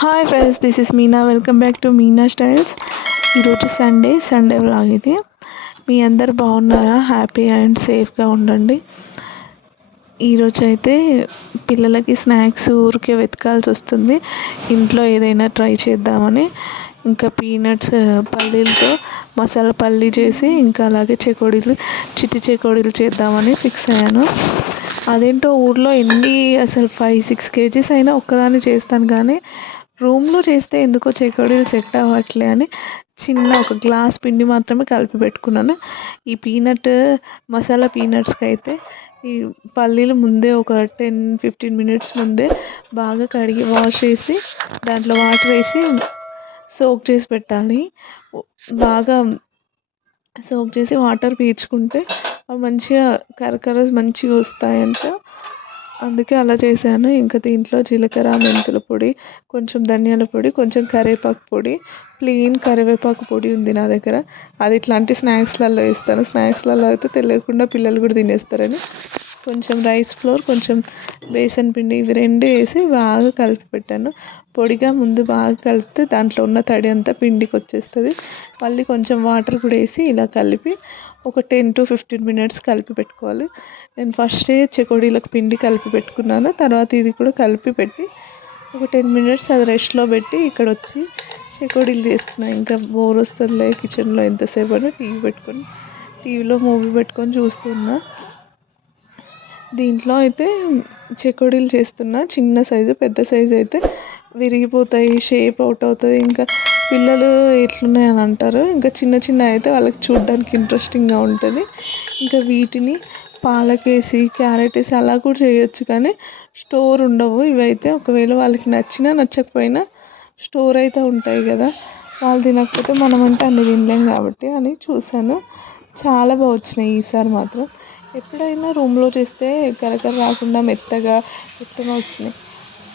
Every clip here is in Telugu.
Hi friends, this is Meena. Welcome back to Meena styles. ఈరోజు సండే వ్లాగ్ ఇది. మీ అందరు బాగున్నారా? హ్యాపీ అండ్ సేఫ్గా ఉండండి. ఈరోజు అయితే పిల్లలకి స్నాక్స్ ఊరికే వెతకాల్సి వస్తుంది. ఇంట్లో ఏదైనా ట్రై చేద్దామని ఇంకా పీనట్స్ పల్లీలతో మసాలా పల్లీ చేసి ఇంకా అలాగే చిట్టి చెకోడీలు చేద్దామని ఫిక్స్ అయ్యాను. అదేంటో ఊర్లో అసలు 5-6 కేజీస్ అయినా ఒక్కదాన్ని చేస్తాను, కానీ రూమ్లో చేస్తే ఎందుకో చెకోడీలు సెట్ అవ్వట్లే అని ఒక గ్లాస్ పిండి మాత్రమే కలిపి పెట్టుకున్నాను. ఈ మసాలా పీనట్స్కి అయితే ఈ పల్లీలు ముందే ఒక 10-15 మినిట్స్ ముందే బాగా కడిగి వాష్ చేసి దాంట్లో వాటర్ వేసి సోక్ చేసి పెట్టాలి. బాగా సోక్ చేసి వాటర్ పీల్చుకుంటే అవి మంచిగా మంచిగా వస్తాయంట. అందుకే అలా చేశాను. ఇంకా దీంట్లో జీలకర్ర, మెంతుల పొడి, కొంచెం ధనియాల పొడి, కొంచెం కరివేపాకు పొడి, ప్లెయిన్ కరివేపాకు పొడి ఉంది నా దగ్గర. అది ఇట్లాంటి స్నాక్స్లలో వేస్తాను. స్నాక్స్లలో అయితే తెలియకుండా పిల్లలు కూడా తినేస్తారని కొంచెం రైస్ ఫ్లోర్, కొంచెం బేసన్ పిండి, ఇవి రెండు వేసి బాగా కలిపి పెట్టాను. పొడిగా ముందు బాగా కలిపితే దాంట్లో ఉన్న తడి అంతా పిండికి వచ్చేస్తుంది. మళ్ళీ కొంచెం వాటర్ కూడా వేసి ఇలా కలిపి ఒక 10-15 మినిట్స్ కలిపి పెట్టుకోవాలి. నేను ఫస్టే చెకోడీలకు పిండి కలిపి పెట్టుకున్నాను. తర్వాత ఇది కూడా కలిపి పెట్టి ఒక 10 మినిట్స్ అది రెస్ట్లో పెట్టి ఇక్కడ వచ్చి చెకోడీలు చేస్తున్నాను. ఇంకా బోర్ వస్తుందిలే కిచెన్లో ఎంతసేపు అని టీవీలో మూవీ పెట్టుకొని చూస్తున్నా. దీంట్లో అయితే చెకోడీలు చేస్తున్నా. చిన్న సైజు, పెద్ద సైజు అయితే విరిగిపోతాయి, షేప్ అవుట్ అవుతుంది. ఇంకా పిల్లలు ఎట్లున్నాయని అంటారు. ఇంకా చిన్న అయితే వాళ్ళకి చూడడానికి ఇంట్రెస్టింగ్గా ఉంటుంది. ఇంకా వీటిని పాలకేసి, క్యారెట్ వేసి అలా కూడా చేయొచ్చు, కానీ స్టోర్ ఉండవు. ఇవైతే ఒకవేళ వాళ్ళకి నచ్చకపోయినా స్టోర్ అయితే ఉంటాయి కదా, వాళ్ళు తినకపోతే మనం అంటే అన్ని తినలేం కాబట్టి అని చూశాను. చాలా బాగా వచ్చినాయి ఈసారి మాత్రం. ఎప్పుడైనా రూమ్లో చేస్తే కరకర రాకుండా మెత్తగా ఎట్లనో వస్తున్నాయి.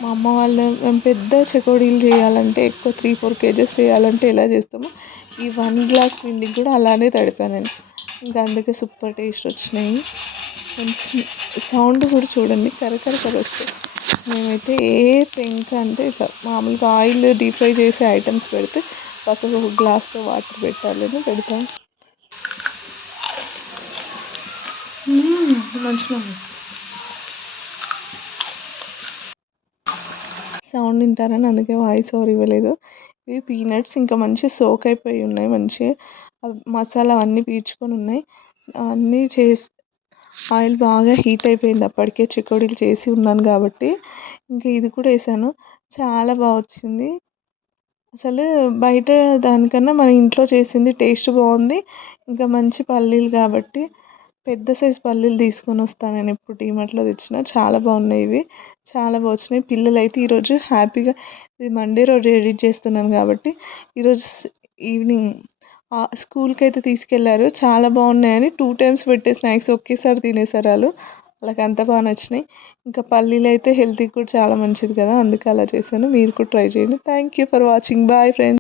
మా అమ్మ వాళ్ళు మేము పెద్ద చెకోడీలు చేయాలంటే, ఎక్కువ 3-4 కేజెస్ చేయాలంటే ఎలా చేస్తామో ఈ 1 గ్లాస్ పిండికి కూడా అలానే తడిపాను నేను. ఇంకా అందుకే సూపర్ టేస్ట్ వచ్చినాయి. సౌండ్ కూడా చూడండి, కరకర వస్తాయి. మేమైతే పెంక అంటే ఇట్లా మామూలుగా ఆయిల్ డీప్ ఫ్రై చేసే ఐటమ్స్ పెడితే పక్కకు ఒక గ్లాస్తో వాటర్ పెట్టాలని పెడతాం. మంచిగా సౌండ్ వింటారని అందుకే వాయిస్ ఓవర్ ఇవ్వలేదు. ఇవి పీనట్స్ ఇంకా మంచిగా సోక్ అయిపోయి ఉన్నాయి. మంచిగా మసాలా అవన్నీ పీల్చుకొని ఉన్నాయి. అన్నీ ఆయిల్ బాగా హీట్ అయిపోయింది అప్పటికే, చెకోడీలు చేసి ఉన్నాను కాబట్టి. ఇంకా ఇది కూడా వేసాను. చాలా బాగా వచ్చింది. అసలు బయట దానికన్నా మన ఇంట్లో చేసింది టేస్ట్ బాగుంది. ఇంకా మంచి పల్లీలు కాబట్టి పెద్ద సైజు పల్లీలు తీసుకొని వస్తాను నేను ఎప్పుడు డీమార్ట్లో తెచ్చినా. చాలా బాగున్నాయి ఇవి, చాలా బాగా వచ్చినాయి. పిల్లలు అయితే ఈరోజు హ్యాపీగా, ఇది మండే రోజు ఎడిట్ చేస్తున్నాను కాబట్టి ఈరోజు ఈవినింగ్ స్కూల్కి అయితే తీసుకెళ్లారు. చాలా బాగున్నాయని 2 టైమ్స్ పెట్టే స్నాక్స్ ఒకేసారి తినేసారు వాళ్ళు. వాళ్ళకి అంత బాగా నచ్చినాయి. ఇంకా పల్లీలు అయితే హెల్త్కి కూడా చాలా మంచిది కదా, అందుకే అలా చేశాను. మీరు కూడా ట్రై చేయండి. Thank you for watching. Bye friends.